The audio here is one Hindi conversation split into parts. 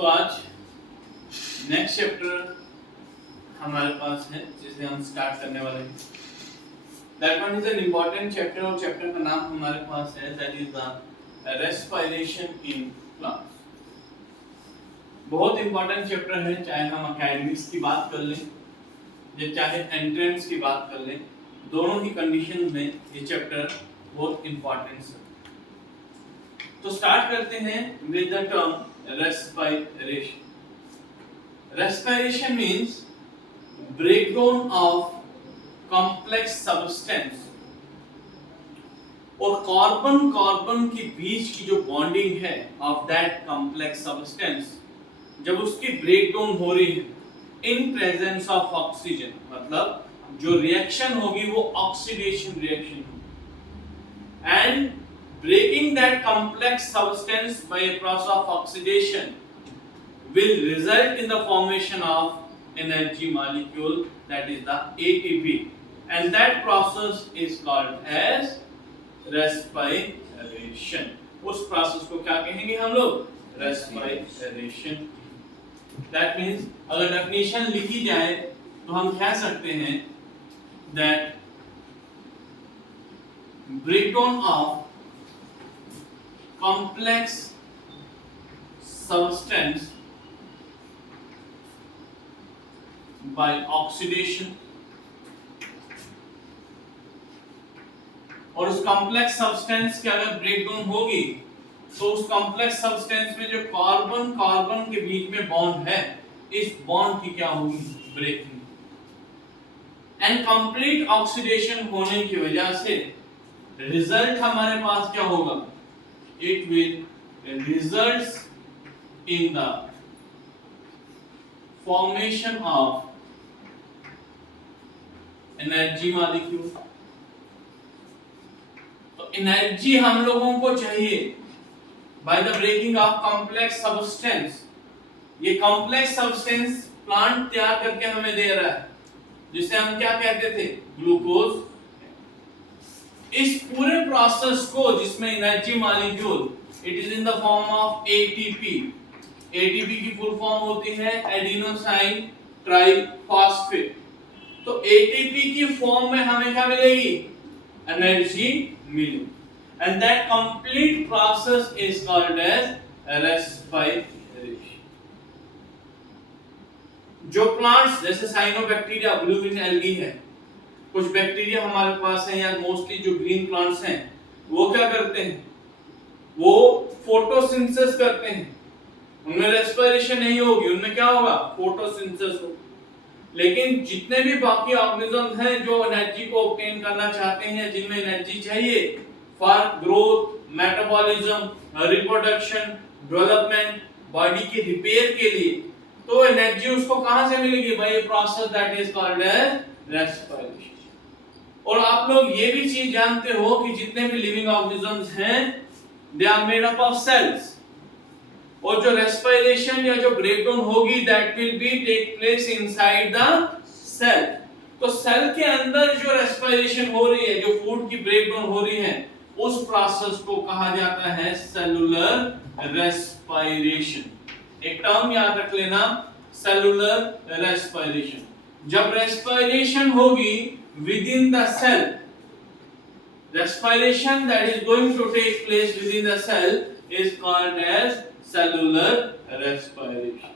आज नेक्स्ट चैप्टर हमारे पास है जिसे हम स्टार्ट करने वाले हैं। That one is an important chapter और चैप्टर का नाम हमारे पास है that is the respiration in plants. बहुत इंपॉर्टेंट चैप्टर है, चाहे हम एकेडमिक्स की बात कर लें या चाहे एंट्रेंस की बात कर लें, दोनों ही कंडीशन में ये चैप्टर बहुत इंपॉर्टेंट है। तो स्टार्ट करते हैं with the term respiration. Respiration means breakdown of complex substance. और कार्बन कार्बन के बीच की जो बॉन्डिंग है ऑफ दैट कॉम्प्लेक्स सब्सटेंस, जब उसकी ब्रेकडाउन हो रही है इन प्रेजेंस ऑफ ऑक्सीजन, मतलब जो रिएक्शन होगी वो ऑक्सीडेशन रिएक्शन होगी, and breaking that complex substance by a process of oxidation will result in the formation of energy molecule, that is the ATP, and that process is called as respiration. उस process को क्या कहेंगे हम लोग? respiration. That means अगर definition लिखी जाए तो हम कह सकते हैं that breakdown of complex substance by oxidation, और उस कॉम्प्लेक्स सब्सटेंस की अगर ब्रेकडाउन होगी तो उस कॉम्प्लेक्स सब्सटेंस में जो कार्बन कार्बन के बीच में बॉन्ड है, इस बॉन्ड की क्या होगी? ब्रेकिंग। एंड कंप्लीट ऑक्सीडेशन होने की वजह से रिजल्ट हमारे पास क्या होगा? It will results in the formation of energy molecule. तो एनर्जी हम लोगों को चाहिए by the breaking of complex substance. ये complex substance प्लांट तैयार करके हमें दे रहा है, जिसे हम क्या कहते थे? ग्लूकोज। इस पूरे प्रोसेस को जिसमें energy molecule it is in the form of ATP. ATP की फुल फॉर्म होती है एडिनोसाइन ट्राइफॉस्फेट। तो एटीपी की फॉर्म में हमें क्या मिलेगी? एनर्जी मिलेगी, and that complete process is called as respiration. जो प्लांट्स जैसे साइनोबैक्टीरिया, ब्लू ग्रीन एल्गी है, कुछ बैक्टीरिया हमारे पास हैं, या मोस्टली जो ग्रीन प्लांट्स हैं वो क्या करते हैं? वो फोटोसिंथेसिस करते हैं। उनमें रेस्पिरेशन नहीं होगी, उनमें क्या होगा? फोटोसिंथेसिस होगा। लेकिन जितने भी बाकी ऑर्गेनिज्म हैं जो एनर्जी को ऑब्टेन करना चाहते हैं, जिनमें एनर्जी चाहिए for growth, metabolism, reproduction, development, body के रिपेयर के लिए, तो एनर्जी उसको कहां से मिलेगी? By a process that is called as respiration. और आप लोग ये भी चीज जानते हो कि जितने भी लिविंग ऑर्गेनिजम्स हैं they are made up of cells, और जो रेस्पिरेशन या जो ब्रेकडाउन होगी that will be take place inside the cell. तो सेल के अंदर जो रेस्पिरेशन हो रही है, जो फूड की ब्रेकडाउन हो रही है, उस प्रोसेस को कहा जाता है सेलुलर रेस्पिरेशन। एक टर्म याद रख लेना, सेलुलर रेस्पिरेशन। जब रेस्पिरेशन होगी within the cell, respiration that is going to take place within the cell is called as cellular respiration.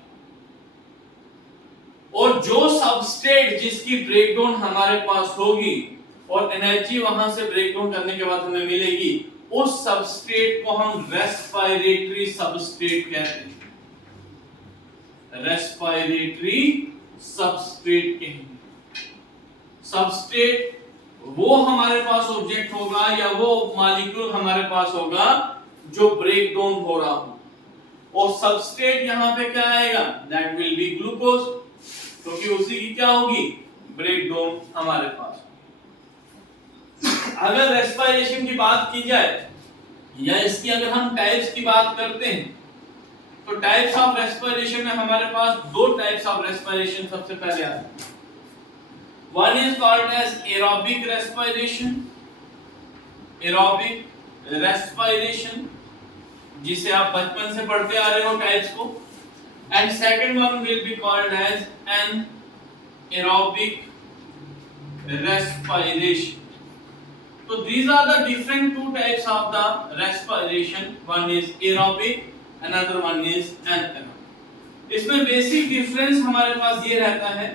और जो सबस्ट्रेट जिसकी ब्रेकडाउन हमारे पास होगी और एनर्जी वहां से ब्रेकडाउन करने के बाद हमें मिलेगी, उस सबस्ट्रेट को हम रेस्पिरेटरी सबस्ट्रेट कहते हैं। रेस्पिरेटरी सबस्ट्रेट कहेंगे। सबस्ट्रेट वो हमारे पास ऑब्जेक्ट होगा या वो मॉलिक्यूल हमारे पास होगा जो ब्रेक डाउन हो रहा हो, और सबस्ट्रेट यहां पे क्या आएगा? दैट विल बी ग्लूकोज, क्योंकि उसी की क्या होगी? ब्रेक डाउन हमारे पास। अगर रेस्पिरेशन की बात की जाए या इसकी अगर हम टाइप्स की बात करते हैं, तो टाइप्स ऑफ रेस्पिरेशन में हमारे पास दो टाइप्स ऑफ रेस्पिरेशन सबसे पहले आते हैं। One is called as aerobic respiration. Aerobic respiration, जिसे आप बचपन से पढ़ते आ रहे हो टाइप्स को, and second one will be called as anaerobic respiration. So these are the different two types of the respiration. One is aerobic, another one is anaerobic. इसमें बेसिक डिफरेंस हमारे पास ये रहता है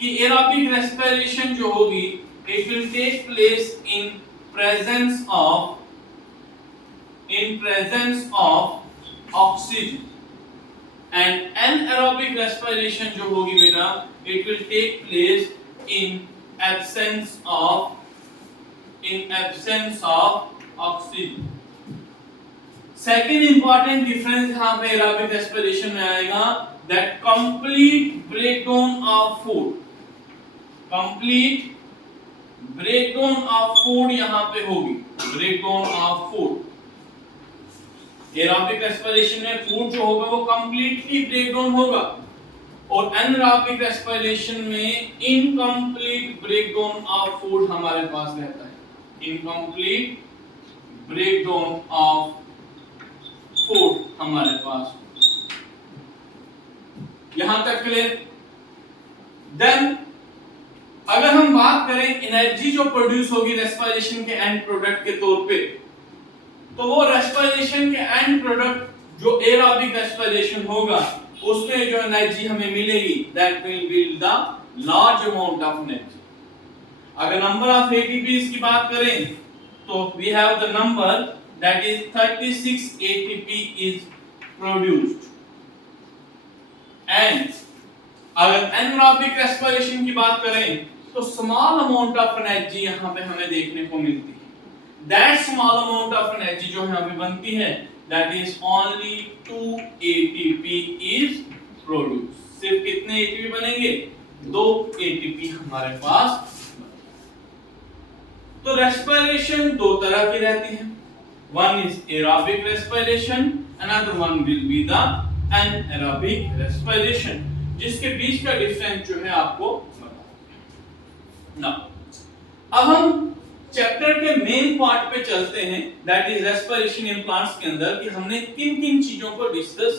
कि एरोबिक रेस्पिरेशन जो होगी it will take place in presence of oxygen, and anaerobic respiration जो होगी बेटा it will take place in absence of oxygen. Second important difference यहाँ पे एरोबिक रेस्पिरेशन में आएगा that complete breakdown of food यहाँ पे होगी. breakdown of food, aerobic respiration में फूड जो होगा वो कंप्लीटली ब्रेकडाउन होगा, और एनारोबिक रेस्पिरेशन में इनकम्प्लीट ब्रेकडाउन ऑफ फूड हमारे पास रहता है. इनकम्प्लीट ब्रेकडाउन ऑफ फूड हमारे पास. यहां तक क्लियर? देन अगर हम बात करें एनर्जी जो प्रोड्यूस होगी रेस्पिरेशन के एंड प्रोडक्ट के तौर पे, तो वो रेस्पिरेशन के एंड प्रोडक्ट जो एरोबिक रेस्पिरेशन होगा उसमें जो एनर्जी हमें मिलेगी that will be the large amount of energy. अगर नंबर ऑफ एटीपीज की बात करें तो we have the number that is 36 ATP is produced. And अगर एनारोबिक रेस्पिरेशन की बात करें तो स्मॉल अमाउंट ऑफ एनर्जी यहां पे हमें देखने को मिलती है. That small amount of energy जो यहां पे बनती है that is only 2 ATP is produce. सिर्फ कितने एटीपी बनेंगे? 2 एटीपी हमारे पास. तो रेस्पिरेशन दो तरह की रहती है. One is aerobic respiration, another one will be the anaerobic respiration, जिसके बीच का डिफरेंस जो है आपको बता. नाउ अब हम चैप्टर के मेन पार्ट पे चलते हैं that is respiration in plants के अंदर कि हमने किन किन चीजों को डिस्कस.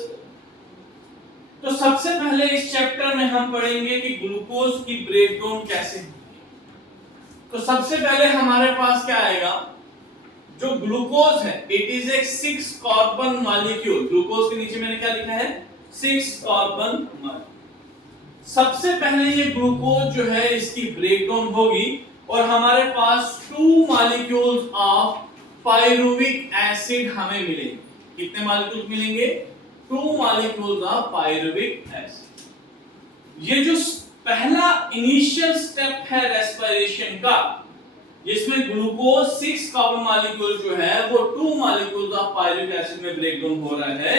तो सबसे पहले इस चैप्टर में हम पढ़ेंगे कि ग्लूकोज की ब्रेकडाउन कैसे होती है. तो सबसे पहले हमारे पास क्या आएगा, जो ग्लूकोज है it is a 6 carbon molecule. Glucose के नीचे मैंने क्या लिखा है? 6 कार्बन मॉलिक्यूल. सबसे पहले ये ग्लूकोज जो है इसकी ब्रेकडाउन होगी और हमारे पास 2 मॉलिक्यूल्स ऑफ पायरुविक एसिड हमें मिलेंगे. कितने मॉलिक्यूल्स मिलेंगे? 2 मॉलिक्यूल्स ऑफ पायरुविक एसिड. ये जो पहला इनिशियल स्टेप है रेस्पिरेशन का, जिसमें ग्लूकोज 6 कार्बन मॉलिक्यूल जो है वो 2 मॉलिक्यूल्स ऑफ पायरुविक एसिड में ब्रेकडाउन हो रहा है.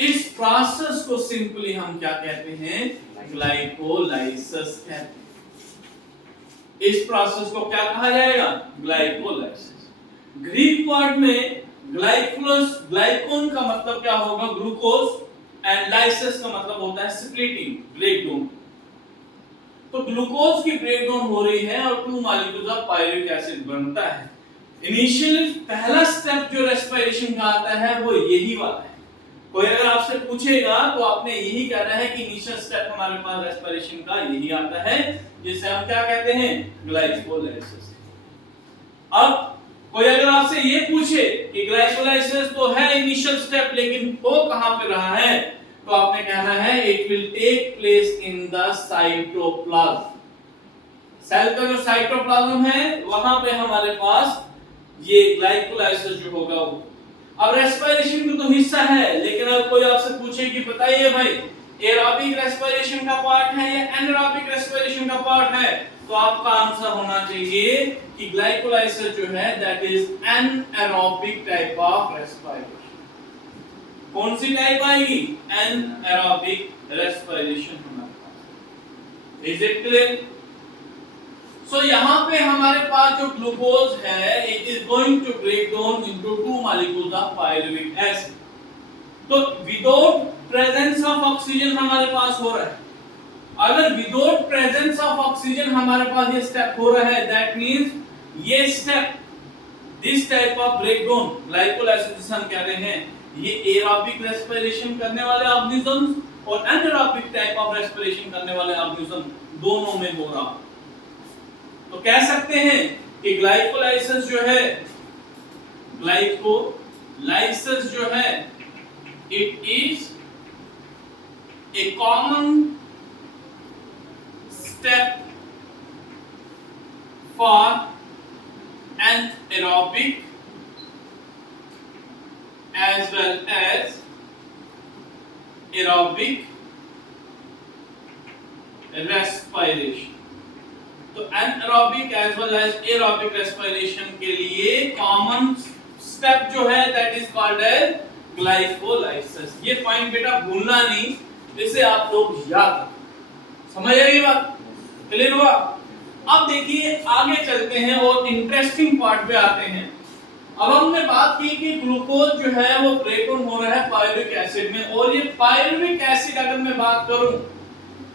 इस प्रोसेस को सिंपली हम क्या कहते हैं? ग्लाइकोलाइसिस कहते हैं. इस प्रोसेस को क्या कहा जाएगा? ग्लाइकोलाइसिस. ग्रीक वर्ड में ग्लाइकोन का मतलब क्या होगा? ग्लूकोज, एंड लाइसिस का मतलब होता है स्प्लिटिंग, ब्रेकडाउन. तो ग्लूकोज की ब्रेकडाउन हो रही है और 2 मॉलिक्यूल्स ऑफ पायरुविक एसिड बनता है. इनिशियली पहला स्टेप जो रेस्पिरेशन का आता है वो यही वाला है. कोई अगर आपसे पूछेगा तो आपने यही कहना है कि इनिशियल स्टेप हमारे पास रेस्पिरेशन का यही आता है, जिसे हम क्या कहते हैं? ग्लाइकोलाइसिस. अब कोई अगर आपसे ये पूछे कि ग्लाइकोलाइसिस तो है इनिशियल स्टेप, लेकिन वो कहां पे रहा है, तो आपने कहना है it will take place in the cytoplasm. Cell का जो साइटोप्लाज्म है वहां पे हमारे पास ये ग्लाइकोलाइसिस जो होगा वो. अब रेस्पिरेशन का तो हिस्सा है, लेकिन अब कोई आपसे पूछे कि बताइए भाई एरोबिक रेस्पिरेशन का पार्ट है या एनारोबिक रेस्पिरेशन का पार्ट है, तो आपका आंसर होना चाहिए कि ग्लाइकोलाइसिस जो है that is anaerobic type of respiration. कौन सी टाइप आएगी? एनारोबिक रेस्पिरेशन हमारे पास. Is it clear? सो यहाँ पे हमारे पास जो ग्लूकोज है it is going to break down into 2 molecules of pyruvic acid. तो विदाउट प्रेजेंस ऑफ ऑक्सीजन हमारे पास हो रहा है. अगर विदाउट प्रेजेंस ऑफ ऑक्सीजन हमारे पास ये स्टेप हो रहा है दैट मींस ये step, this type of breakdown glycolysis जिसे हम कह रहे हैं, ये एरोबिक रेस्पिरेशन करने वाले ऑर्गेनिजम्स और एनारोबिक टाइप ऑफ रेस्पिरेशन करने वाले ऑर्गेनिज्म दोनों में हो रहा। तो कह सकते हैं कि ग्लाइकोलाइसिस जो है, ग्लाइकोलाइसिस जो है, it is a common step for anaerobic as well as aerobic respiration। तो anaerobic as well as aerobic respiration के लिए कॉमन स्टेप जो है that is called as glycolysis. ये पॉइंट बेटा भूलना नहीं, इसे आप लोग याद रखो। समझ आई बात? क्लियर हुआ? अब देखिए आगे चलते हैं और इंटरेस्टिंग पार्ट पे आते हैं। अब हमने बात की कि ग्लूकोज जो है वो ब्रेक डाउन हो रहा है पायरुविक एसिड में, और ये पायरुविक एसिड अगर मैं बात करूं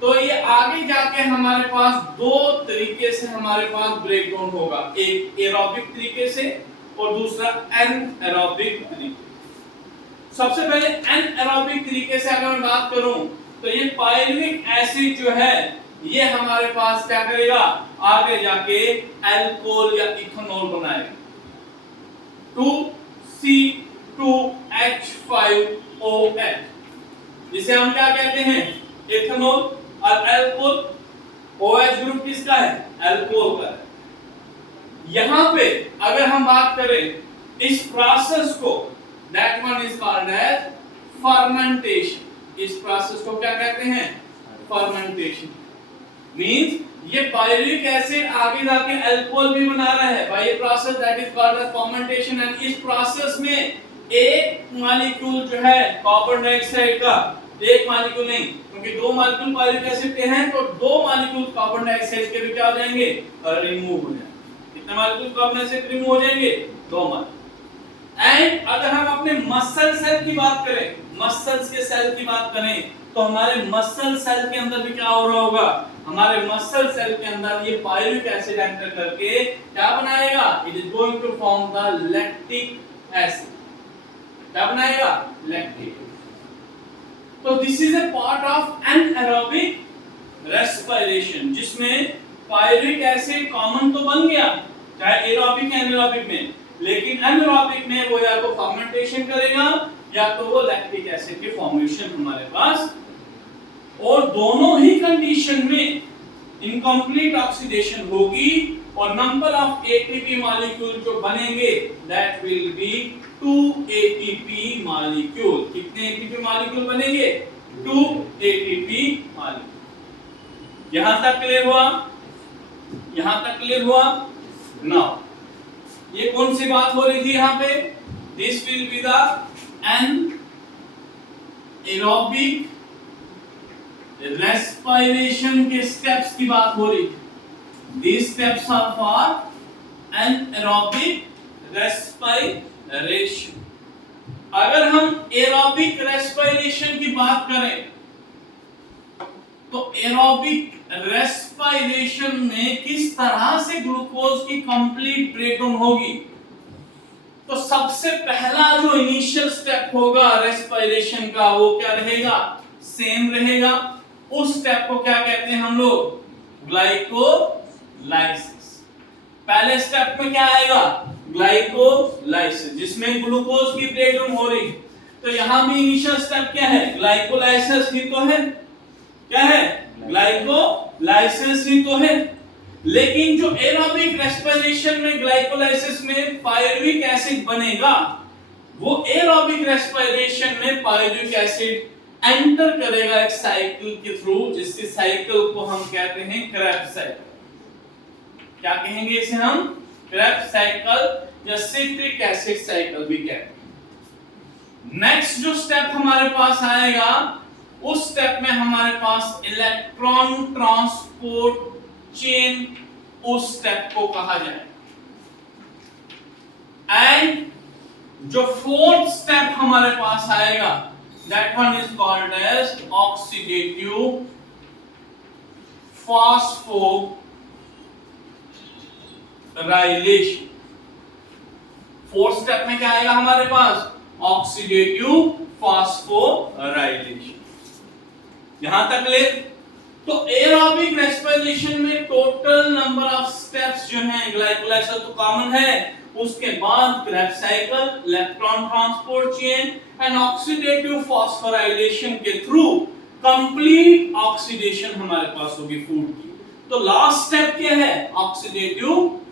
तो ये आगे जाके हमारे पास दो तरीके से हमारे पास ब्रेक डाउन होगा, एक एरोबिक तरीके से और दूसरा एनएरोबिक तरीके। सबसे पहले एनएरोबिक तरीके से अगर मैं बात करूं तो ये पायरुविक एसिड जो है ये हमारे पास क्या करेगा, आगे जाके अल्कोहल या इथेनॉल बनाएगा, 2C2H5OH, जिसे हम क्या कहते हैं, इथेनॉल। और अल्कोहल, OH ग्रुप किसका है, अल्कोहल का है। यहां पे अगर हम बात करें इस प्रोसेस को, that one is called as fermentation. इस प्रोसेस को क्या कहते हैं, फर्मेंटेशन। मींस ये पायरुविक एसिड आगे जाके अल्कोहल भी बना रहा है by a process that is called as fermentation. And इस प्रोसेस में एक मॉलिक्यूल जो है कार्बन डाइऑक्साइड का, एक मॉलिक्यूल नहीं, क्योंकि दो मॉलिक्यूल पायरुविक एसिड के हैं तो दो मॉलिक्यूल कार्बन डाइऑक्साइड के भी क्या हो जाएंगे, रिमूव हो जाएंगे। कितने मॉलिक्यूल कार्बन डाइऑक्साइड रिमूव हो जाएंगे, दो मॉलिक्यूल। एंड अगर हम अपने मसल सेल की बात करें, मसल्स के सेल की बात करें तो हमारे मसल सेल के अंदर भी क्या हो रहा होगा, हमारे मसल सेल के अंदर ये पायरुविक एसिड एंटर करके क्या बनाएगा, it is going to form the lactic acid. क्या बनाएगा, लैक्टिक। तो this is a part of anaerobic respiration, जिसमें पायरुविक एसिड कॉमन तो बन गया चाहे एरोबिक या एनारोबिक में, लेकिन एनारोबिक में वो या तो फर्मेंटेशन करेगा या तो वो लैक्टिक एसिड की फॉर्मेशन हमारे पास, और दोनों ही कंडीशन में इनकम्प्लीट ऑक्सीडेशन होगी और नंबर ऑफ एटीपी मॉलिक्यूल जो बनेंगे that will B 2 ATP molecule. कितने एटीपी मॉलिक्यूल बनेंगे, 2 एटीपी मॉलिक्यूल। यहां तक क्लियर हुआ, यहां तक क्लियर हुआ। नाउ ये कौन सी बात हो रही थी यहां पे, this will be the anaerobic respiration के स्टेप्स की बात हो रही है। These steps are for anaerobic respiration। अगर हम एरोबिक रेस्पिरेशन की बात करें तो एरोबिक रेस्पिरेशन में किस तरह से ग्लूकोज की कंप्लीट ब्रेकडाउन होगी। तो सबसे पहला जो इनिशियल स्टेप होगा रेस्पिरेशन का वो क्या रहेगा, सेम रहेगा। उस स्टेप को क्या कहते हैं हम लोग, ग्लाइकोलाइसिस। पहले स्टेप में क्या आएगा, ग्लाइकोलाइसिस, जिसमें ग्लूकोज की ब्रेकडाउन हो रही। तो यहां भी इनिशियल स्टेप क्या है, ग्लाइकोलाइसिस ही तो है। क्या है, ग्लाइकोलाइसिस ही तो है। लेकिन जो एरोबिक रेस्पिरेशन में ग्लाइकोलाइसिस में पायरुविक एसिड बनेगा, वो एरोबिक रेस्पिरेशन में पायरुविक एसिड एंटर करेगा एक साइकिल के थ्रू, जिसकी साइकिल को हम कहते हैं क्रेब्स साइकिल। क्या कहेंगे इसे हम, क्रेब्स साइकिल या सिट्रिक एसिड साइकिल भी कहते हैं। नेक्स्ट जो स्टेप हमारे पास आएगा, उस स्टेप में हमारे पास इलेक्ट्रॉन ट्रांसपोर्ट चेन, उस स्टेप को कहा जाए। एंड जो फोर्थ स्टेप हमारे पास आएगा that one is called as oxidative phosphorylation। Fourth step में क्या आएगा हमारे पास, ऑक्सीडेटिव फॉस्फोराइलेशन। यहां तक ले। तो एरोबिक रेस्पिरेशन में टोटल नंबर ऑफ स्टेप्स जो हैं, ग्लाइकोलाइसिस तो कॉमन है, उसके बाद Krebs cycle, electron transport chain and oxidative phosphorylation के थ्रू कंप्लीट ऑक्सीडेशन हमारे पास होगी फूड की। तो लास्ट स्टेप क्या है? ऑक्सीडेटिव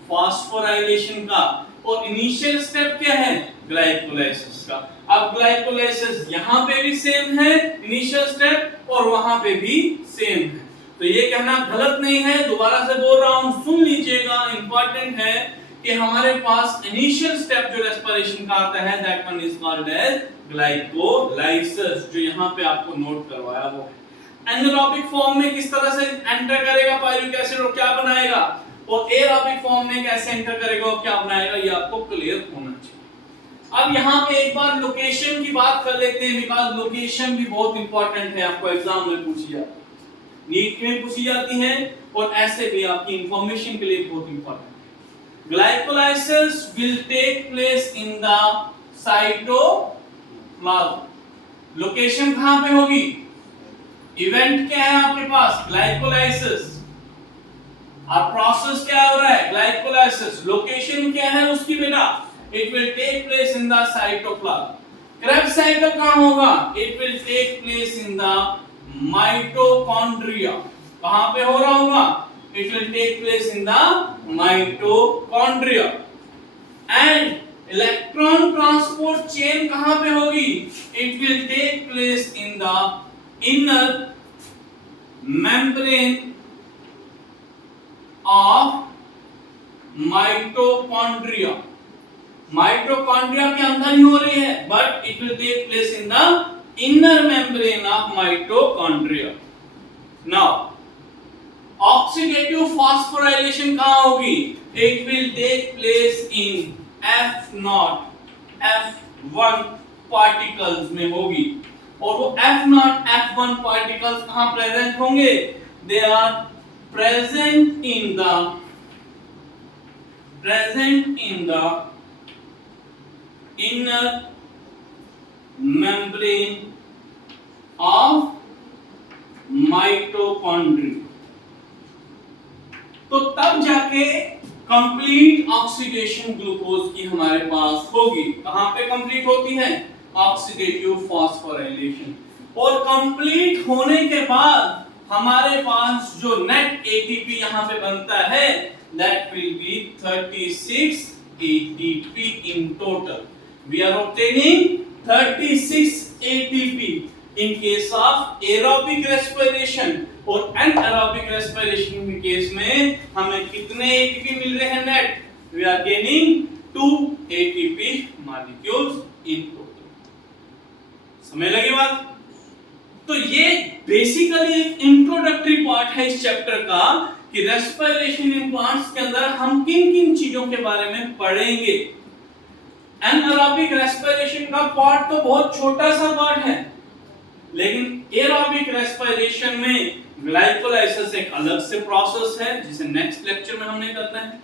फॉस्फोराइलेशन का। और इनिशियल स्टेप क्या है? ग्लाइकोलाइसिस का। अब ग्लाइकोलाइसिस यहां पे भी सेम है इनिशियल स्टेप, और वहां पे भी सेम है। तो ये कहना गलत नहीं है, दोबारा से बोल रहा हूं, सुन लीजिएगा, इंपॉर्टेंट है कि हमारे पास इनिशियल स्टेप जो रेस्पिरेशन का आता है, that one is called as glycolysis, जो यहां पे आपको नोट करवाया वो है। एनारोबिक फॉर्म में किस तरह से एंटर करेगा पायरुविक एसिड और क्या बनाएगा, और एरोबिक फॉर्म में कैसे एंटर करेगा और क्या बनाएगा, ये आपको क्लियर होना चाहिए। अब यहाँ पे एक बार लोकेशन की बात कर लेते हैं, बिकॉज़ लोकेशन भी बहुत इंपॉर्टेंट है, आपको एग्जाम में पूछी जाती है, नीट में पूछी जाती है, और ऐसे भी आपकी इंफॉर्मेशन के लिए बहुत इंपॉर्टेंट है। Glycolysis will take place in the cytoplasm. Location कहां पे होगी? इवेंट क्या है आपके पास? ग्लाइकोलाइसिस। और प्रोसेस क्या हो रहा है? ग्लाइकोलाइसिस। लोकेशन क्या है उसकी बेटा? It will take place in the cytoplasm. Krebs cycle कहाँ होगा? It will take place in the mitochondria. कहाँ पे हो रहा होगा? It will take place in the mitochondria. And electron transport chain कहाँ पे होगी? It will take place in the inner membrane of mitochondria. Mitochondria के अंदर ही हो रही है, but it will take place in the inner membrane of mitochondria. Now oxidative phosphorylation कहां होगी? It will take place in F0 F1 particles में होगी। और वो F0 F1 पार्टिकल्स कहां प्रेजेंट होंगे? They are present in the inner membrane of mitochondria। तो तब जाके कंप्लीट ऑक्सीडेशन ग्लूकोज की हमारे पास होगी। कहां पे कंप्लीट होती है? Oxidative phosphorylation. और कंप्लीट होने के बाद हमारे पास जो नेट एटीपी यहां पे बनता है, that will B 36 ATP in total. We are obtaining 36 ATP in case of aerobic respiration, और anaerobic respiration के केस में हमें कितने ATP मिल रहे हैं net? We are gaining 2 ATP molecules in total. समझ लगी बात? तो ये बेसिकली एक इंट्रोडक्टरी पार्ट है इस चैप्टर का कि रेस्पिरेशन इन प्लांट्स के अंदर हम किन किन चीजों के बारे में पढ़ेंगे। एनारोबिक रेस्पिरेशन का पार्ट तो बहुत छोटा सा पार्ट है, लेकिन एरोबिक रेस्पिरेशन में ग्लाइकोलाइसिस एक अलग से प्रोसेस है जिसे नेक्स्ट लेक्चर में हमने करना है।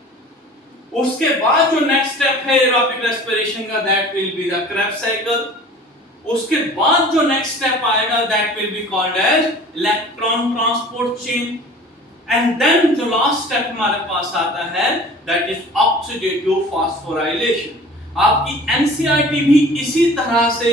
उसके बाद जो नेक्स्ट स्टेप है एरोबिक रेस्पिरेशन का, that will be the Krebs cycle. उसके बाद जो नेक्स्ट स्टेप आएगा, that will be called as electron transport chain. And then जो लास्ट स्टेप हमारे पास आता है, दैट इज ऑक्सीडेटिव फॉस्फोराइलेशन। आपकी एनसीईआरटी भी इसी तरह से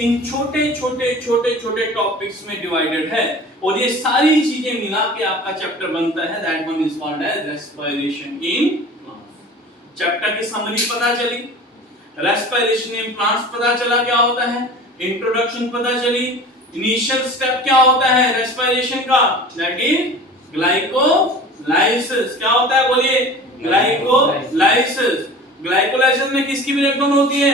इन छोटे छोटे टॉपिक्स में डिवाइडेड है, और ये सारी चीजें मिला के आपका चैप्टर बनता है, that one is called as respiration in plants. Chapter की समरी पता चली, रेस्पिरेशन इन प्लांट्स पता चला क्या होता है, इंट्रोडक्शन पता चली, इनिशियल स्टेप क्या होता है रेस्पिरेशन का, दैट इज ग्लाइकोलाइसिस। क्या होता है बोलिए? ग्लाइकोलाइसिस। ग्लाइकोलाइसिस में किसकी ब्रेकडाउन होती है?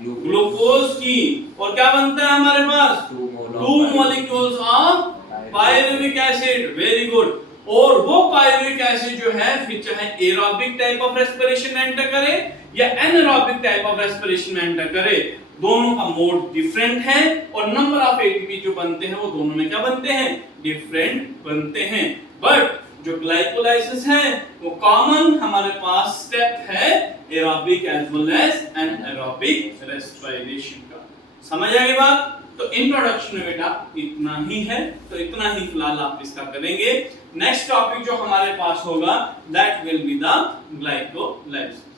ग्लूकोज की। और क्या बनता है हमारे पास? 2 molecules of pyruvic acid. Very good. और वो पायरुविक एसिड जो है, फिर चाहे एरोबिक टाइप ऑफ रेस्पिरेशन में एंटर करे या एनारोबिक टाइप ऑफ रेस्पिरेशन में एंटर करे, दोनों का मोड डिफरेंट है, और नंबर ऑफ एटीपी जो बनते हैं वो दोनों में क्या बनते हैं? डिफरेंट बनते हैं। बट जो ग्लाइकोलाइसिस है वो कॉमन हमारे पास स्टेप है aerobic as well as anaerobic respiration का। समझ आ गई बात? तो इंट्रोडक्शन में बेटा इतना ही है, तो इतना ही फिलहाल आप इसका करेंगे। नेक्स्ट टॉपिक जो हमारे पास होगा that will be the glycolysis.